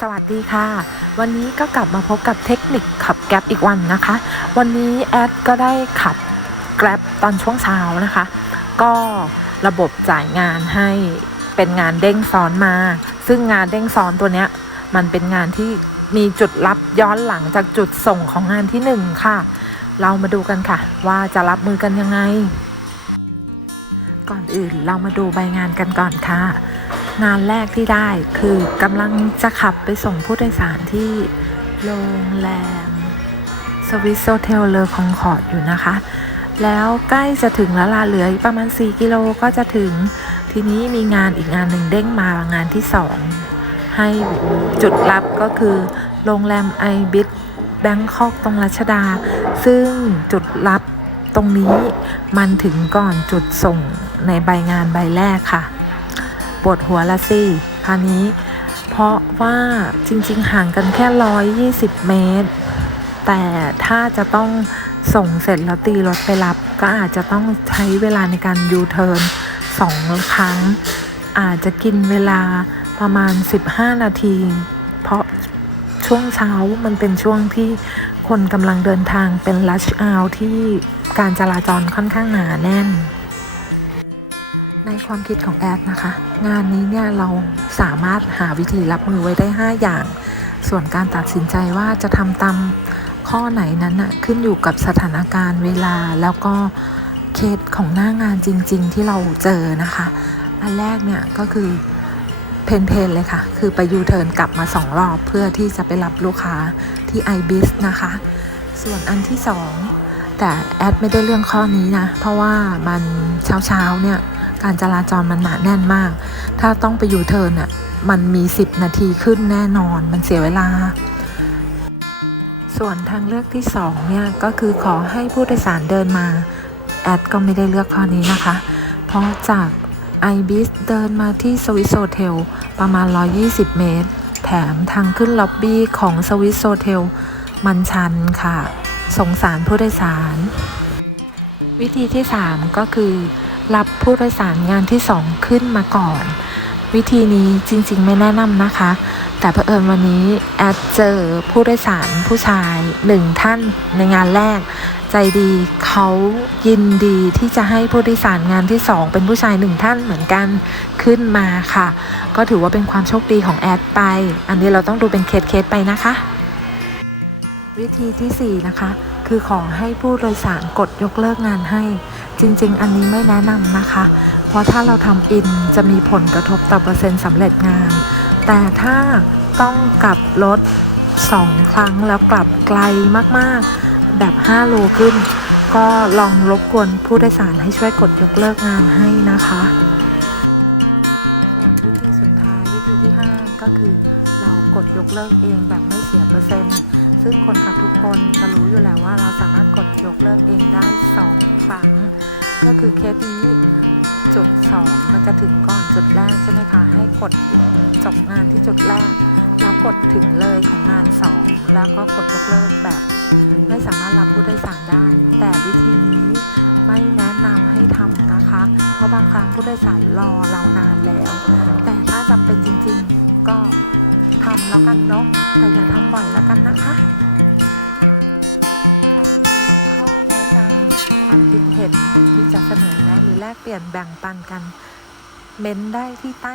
สวัสดีค่ะ วันนี้ก็กลับมาพบกับเทคนิคขับแกร็บอีกวันนะคะ วันนี้แอดก็ได้ขับแกร็บตอนช่วงเช้านะคะ ก็ระบบจ่ายงานให้เป็นงานเด้งซ้อนมา ซึ่งงานเด้งซ้อนตัวเนี้ย มันเป็นงานที่มีจุดรับย้อนหลังจากจุดส่งของงานที่หนึ่งค่ะ เรามาดูกันค่ะ ว่าจะรับมือกันยังไง ก่อนอื่นเรามาดูใบงานกันก่อนค่ะ งานแรกที่ได้คือกำลังจะขับไปส่งผู้โดยสารที่โรงแรมสวิสโซเทลเลอร์คองคอร์ดอยู่นะคะ แล้วใกล้จะถึงแล้วล่ะเหลืออีกประมาณ 4 กิโลก็จะถึง ทีนี้มีงานอีกงานหนึ่งเด้งมางานที่ 2 ให้จุดรับก็คือโรงแรมไอบิสแบงคอกตรงรัชดา ซึ่งจุดรับตรงนี้มันถึงก่อนจุดส่งในใบงานใบแรกค่ะ ปวดหัวละสิคราวนี้ เพราะว่าจริง ๆ ห่างกันแค่120เมตร แต่ถ้าจะต้องส่งเสร็จแล้วตีรถไปรับ ก็อาจจะต้องใช้เวลาในการยูเทิร์นสองครั้ง อาจจะกินเวลาประมาณ 15 นาที เพราะช่วงเช้ามันเป็นช่วงที่คนกำลังเดินทางเป็น rush hour ที่การจราจรค่อนข้างหนาแน่น ในความคิดของแอดนะคะ งานนี้เนี่ยเราสามารถหาวิธีรับมือไว้ได้ 5 อย่าง ส่วนการตัดสินใจว่าจะทำตามข้อไหนนั้นนะขึ้นอยู่กับสถานการณ์เวลาแล้วก็เคสของหน้างานจริง ๆ ที่เราเจอนะคะ อันแรกเนี่ยก็คือเพนเพนเลยค่ะ คือไปยูเทิร์นกลับมาสองรอบเพื่อที่จะไปรับลูกค้าที่ IBIS นะคะ ส่วนอันที่สองแต่แอดไม่ได้เรื่องข้อนี้นะ เพราะว่ามันเช้าๆเนี่ย การจราจรมันหนาแน่นมาก ถ้าต้องไปอยู่เทิร์นอะ มันมี 10 นาทีขึ้นแน่นอน มันเสียเวลา ส่วนทางเลือกที่2เนี่ยก็คือขอให้ผู้โดยสารเดินมา แอดก็ไม่ได้เลือกข้อนี้นะคะ เพราะจาก IBIS เดินมาที่สวิสโซเทลประมาณ 120 เมตร แถมทางขึ้นล็อบบี้ของสวิสโซเทลมันชันค่ะ สงสารผู้โดยสาร วิธีที่ 3 ก็คือ รับผู้โดยสารงานที่ 2 ขึ้นมาก่อน วิธีนี้จริงๆไม่แนะนำนะคะ แต่เผอิญวันนี้แอดเจอผู้โดยสารผู้ชายหนึ่งท่านในงานแรก ใจดีเขายินดีที่จะให้ผู้โดยสารงานที่ 2 เป็นผู้ชายหนึ่งท่านเหมือนกันขึ้นมาค่ะ ก็ถือว่าเป็นความโชคดีของแอดไป อันนี้เราต้องดูเป็นเคสเคสๆไปนะคะวิธีที่ 4 นะคะ คือขอให้ผู้โดยสารกดยกเลิกงานให้ จริง ๆ อันนี้ไม่แนะนำนะคะ เพราะถ้าเราทำอินจะมีผลกระทบต่อเปอร์เซ็นต์สำเร็จงาน แต่ถ้าต้องกลับรถ 2 ครั้งแล้วกลับไกลมากๆ แบบ 5 โลขึ้น ก็ลองรบกวนผู้โดยสารให้ช่วยกดยกเลิกงานให้นะคะส่วนวิธีสุดท้ายวิธีที่ 5 ก็คือเรากดยกเลิกเองแบบไม่เสียเปอร์เซ็นต์ ซึ่งคนขับทุกคนจะรู้อยู่แล้วว่าเราสามารถกดยกเลิกเองได้ 2 ครั้ง ก็คือเคสนี้จุด 2 มันจะถึงก่อนจุดแรกใช่ไหมคะ ให้กดจบงานที่จุดแรก แล้วกดถึงเลยของงาน 2 แล้วก็กดยกเลิกแบบ ไม่สามารถรับผู้โดยสารได้ แต่วิธีนี้ไม่แนะนำให้ทำนะคะ เพราะบางครั้งผู้โดยสารรอเรานานแล้ว แต่ถ้าจำเป็นจริง ๆ ก็ ทำแล้วกันเนาะแต่อย่าทำบ่อยแล้วกันนะคะข้อแนะนำความคิดเห็นที่จะเสนอแนะหรือแลกเปลี่ยนแบ่งปันกัน เม้นได้ที่ใต้